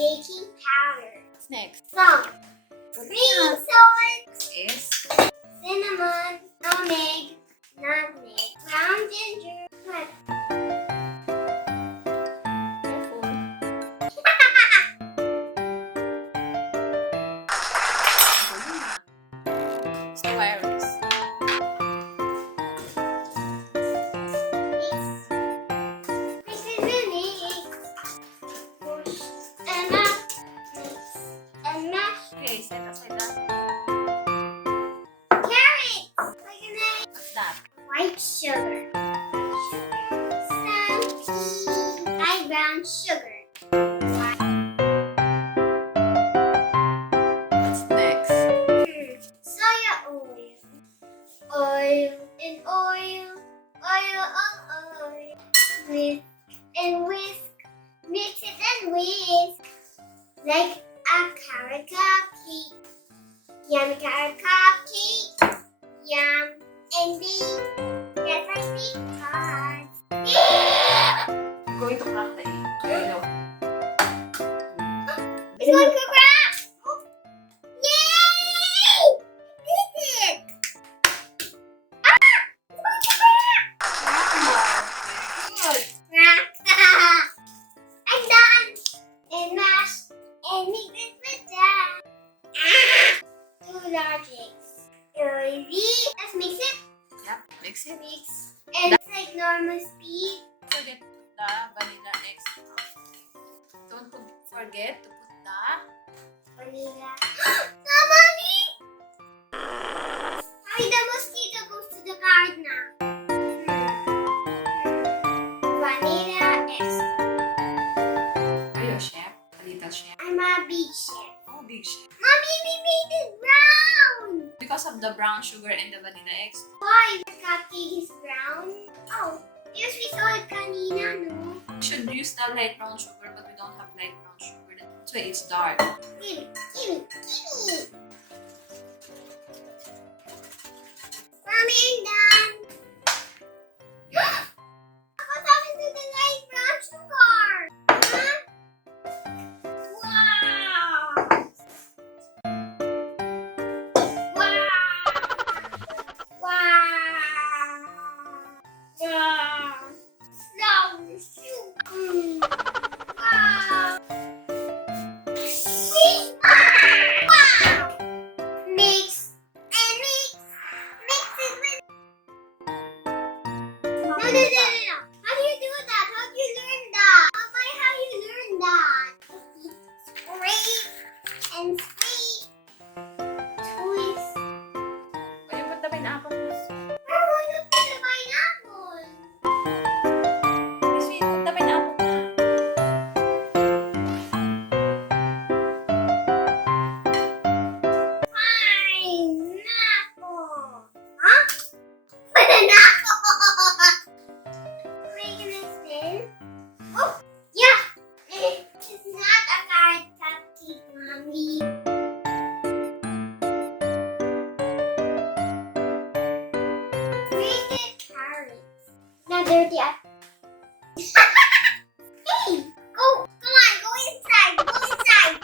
baking powder. What's next? Some green salt. Is Cinnamon, nutmeg, ground ginger. What? careful. It's the virus. Mix and mix. Push and mash. Mix and mash. Okay, set aside that. Carrots. Like an egg. What's that? White sugar. Some tea. Light brown sugar. What's next? Soya oil. Oil and oil. Oil, oil. Whisk and whisk. Mix it and whisk. Like a carrot cupcake. Yummy carrot cupcake. Yum and bake. Yes, I bake cards. I'm going to crack the egg. I know. It's going to crack! Yay! I did it! Ah! It's going to Good. crack! Crack! I'm done! And mash and mix it with that. Ah! 2 large eggs. Let's mix it. Yep, mix it. Mix. And it's like normal speed. Forget to put the vanilla extract. Don't forget to put the Vanilla. No, Mommy! Mommy, the mosquito goes to the card now. Vanilla extra. Are you a chef? A little chef? I'm a big chef. Oh, big chef. Mommy, we made it brown! Because of the brown sugar and the vanilla extract. Why? The cupcake is brown? Oh, because we saw it kanina, no? We should use the light brown sugar, but we don't have light brown sugar. That's why it's dark. Give me, give me, give me! Mommy, I'm done! What happened to the light brown sugar? Huh? Wow! Wow! Wow! Wow! Slow shoot! Wow! Sweet! Wow! Mix and mix! Mix it with... No, no, no, no, no! How do you do that? How do you learn that? Mama, how do you learn that? Great and sweet. Twist. When you put the pineapple, Where will you put the pineapple? yes, we put the pineapple na. Pineapple. Huh? Pineapple. Wait, can I spin? Oh, yeah. It's not a carrot cupcake, Mommy. Grated carrots. Now dirty. Hey, go. Come on, go inside. Go inside.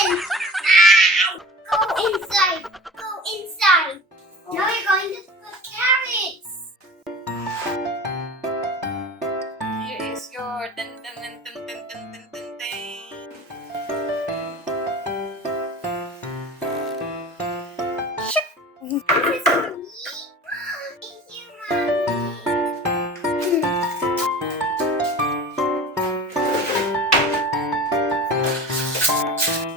Inside. Go inside. Go inside. Now we're going to put carrots. Here is your dun dun dun dun dun dun dun dun dun. This is for me. Thank you, Mommy.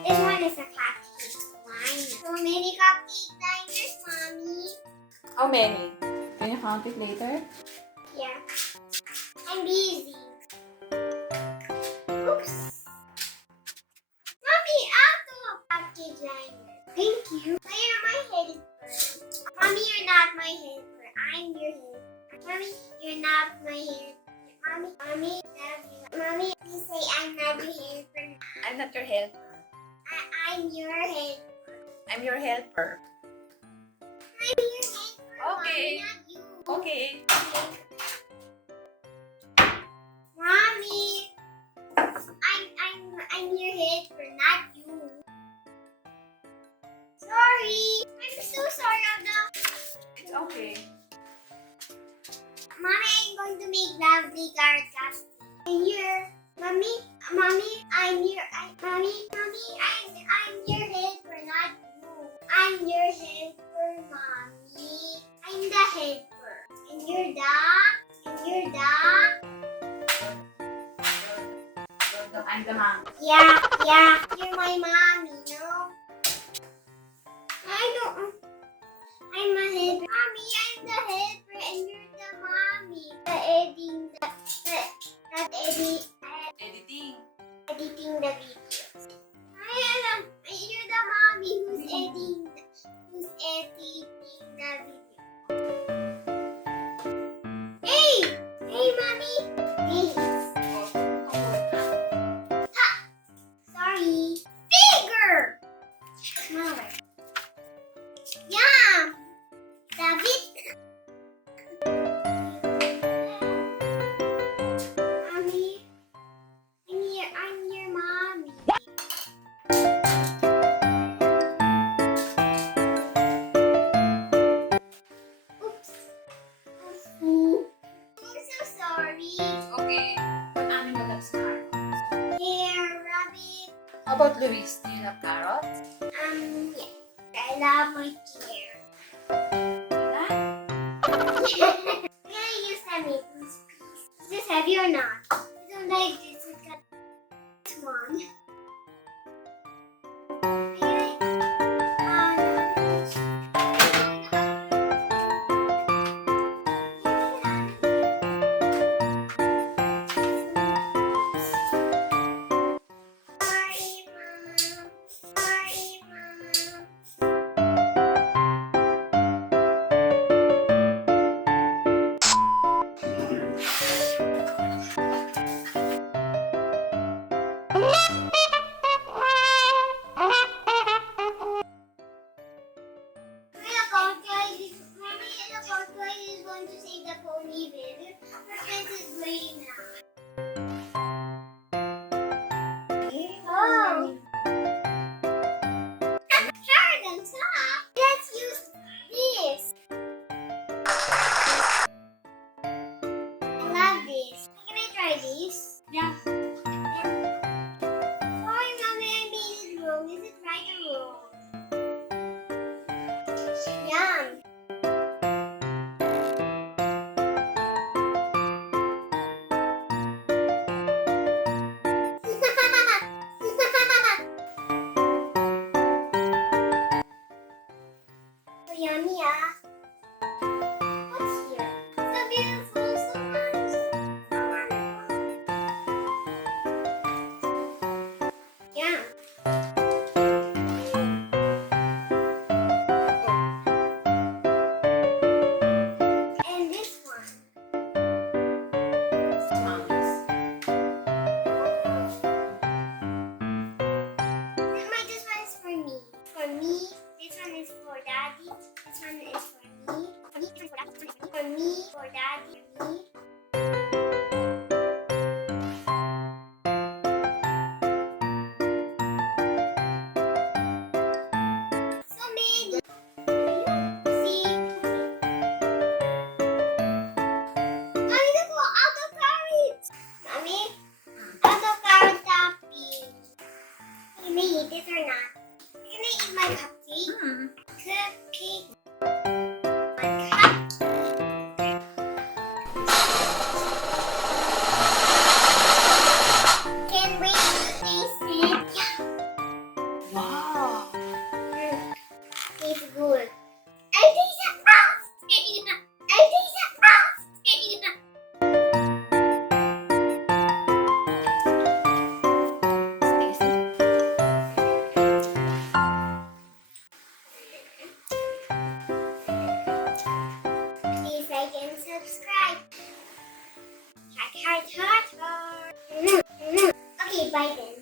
This one is a cupcake liner. So many cupcake liners, Mommy. How many? Can you count it later? Yeah. I'm busy. Oops. Mommy, out of cupcake liner. Thank you. So you're my helper. Mommy, you're not my helper. I'm your helper. Mommy, you're not my helper. Mommy, love you. Mommy, please say I'm not your helper. I'm not your helper. I'm your helper. I'm your helper. I'm your helper. Okay. Mommy, not you. Okay. Mommy, I'm I'm your helper, not you. Sorry. I'm so sorry, Anna. It's okay. Mommy, I'm going to make lovely carrot custard. And you're, mommy, I'm your helper, not you. I'm your helper, mommy. I'm the helper. And you're the. I'm the mom. Yeah, you're my mommy, no? I don't. I'm a helper. Mommy, I'm the helper and you're the mommy. Editing the videos. You're the mommy who's editing the video. Hey, mommy. Hey. Sorry. Bigger. Smaller. Yum. David. Mommy, I'm your mommy. Oops. I'm so sorry. Okay. But Ami loves carrots. Yeah, rabbit. How about Louise? Do you love carrots? Yeah. I love my chair. That? I'm gonna use that maple piece. Is this heavy or not? I don't like this. It's got this one. Is going to save the pony baby. This is green now. Oh. Carrot on top. Let's use this. I love this. Can I try this? Yeah. Sorry, Mommy, I made it wrong. Is it right or wrong? Yum. So yummy, ah. What's here? So beautiful, so nice. So wonderful. Yum. And this one. Mommy's. This one is for me. For me. This one is for Daddy. This one is for me. For me, this one is for Daddy. This one is for me. For Daddy. For me. So many. See? Mommy, look for auto carrots. Mommy, auto carrot topping. Can I eat this or not? Can I eat my cupcake? Cupcake. My cupcake. Can't wait to taste it. Yeah. Wow. Tastes good. I taste the frosting. I taste the frosting. Please like and subscribe. Heart, heart, heart, heart. Okay, bye then.